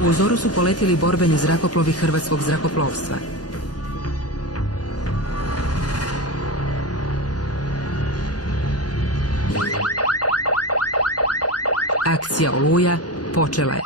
U zoru su poletjeli borbeni zrakoplovi hrvatskog zrakoplovstva. Akcija Oluja počela je.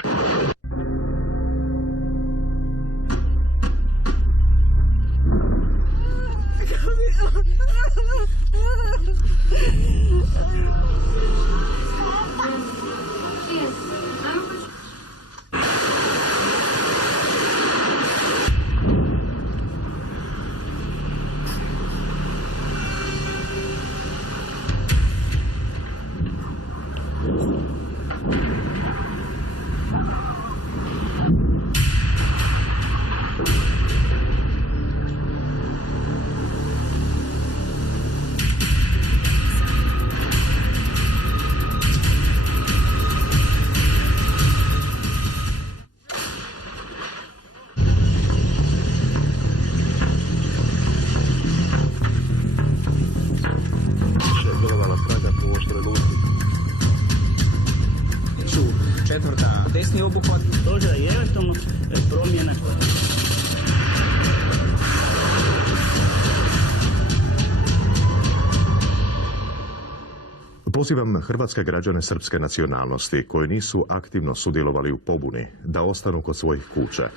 Četvrta, desni obuhvat. Dođe je eventualno promjena. Pozivam hrvatske građane srpske nacionalnosti koji nisu aktivno sudjelovali u pobuni da ostanu kod svojih kuća.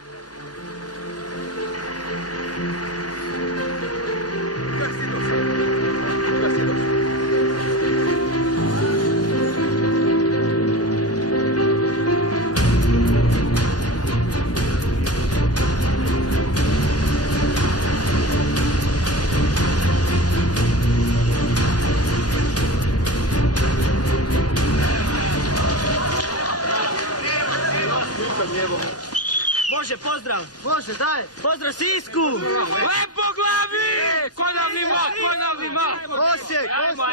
Može, pozdrav! Može, daj! Pozdrav Sisku! Lepo glavi! Konavlima! Osijek! Ajmo!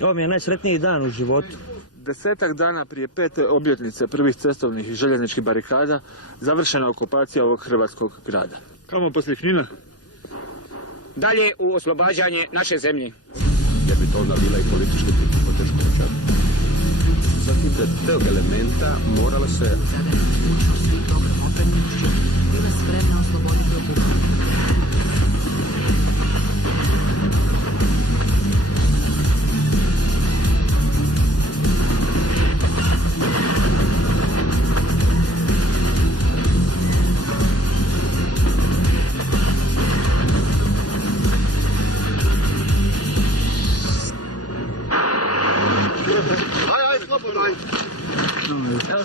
Ovo mi je najsretniji dan u životu. 10 dana prije 5. obljetnice prvih cestovnih i željezničkih barikada završena okupacija ovog hrvatskog grada. Kamo poslije Knina? Dalje u oslobađanje naše zemlje. Jer bi to onda bila i politička poteškoća. Zatim da tog elementa morala se... Sada je mogućnost i dobrom opremljušću bila spremna osloboditi okupaciju.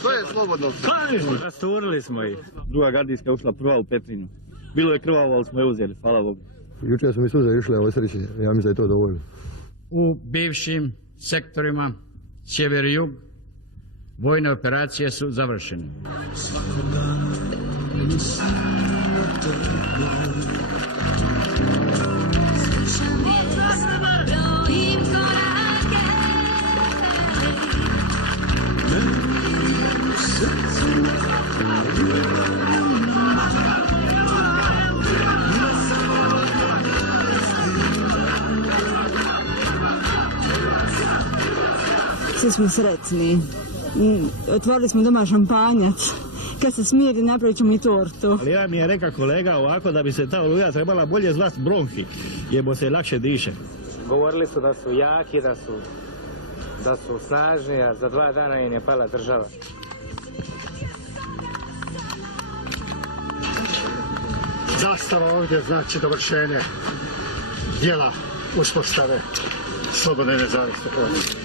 Sve je slobodno. Rasturili smo ih. Druga gardijska ušla prva u Petrinu. Bilo je krvavo, ali smo je uzeli, hvala Bogu. Jučer su mi suze išle o sreći, ja mislim da je to dovoljno. U bivšim sektorima sjever i jug vojne operacije su završene. Svi smo sretni. Otvorili smo doma šampanjac. Kad se smiri, napravit ćemo i tortu. Ali ja mi je rekao kolega ovako da bi se ta Oluja trebala bolje zvati bronhi, jer bo se lakše diše. Govorili su da su jaki, da su snažni, a za 2 dana im je pala država. Zastava ovdje znači dovršenje dijela uspostave slobodne nezavisne Hrvatske.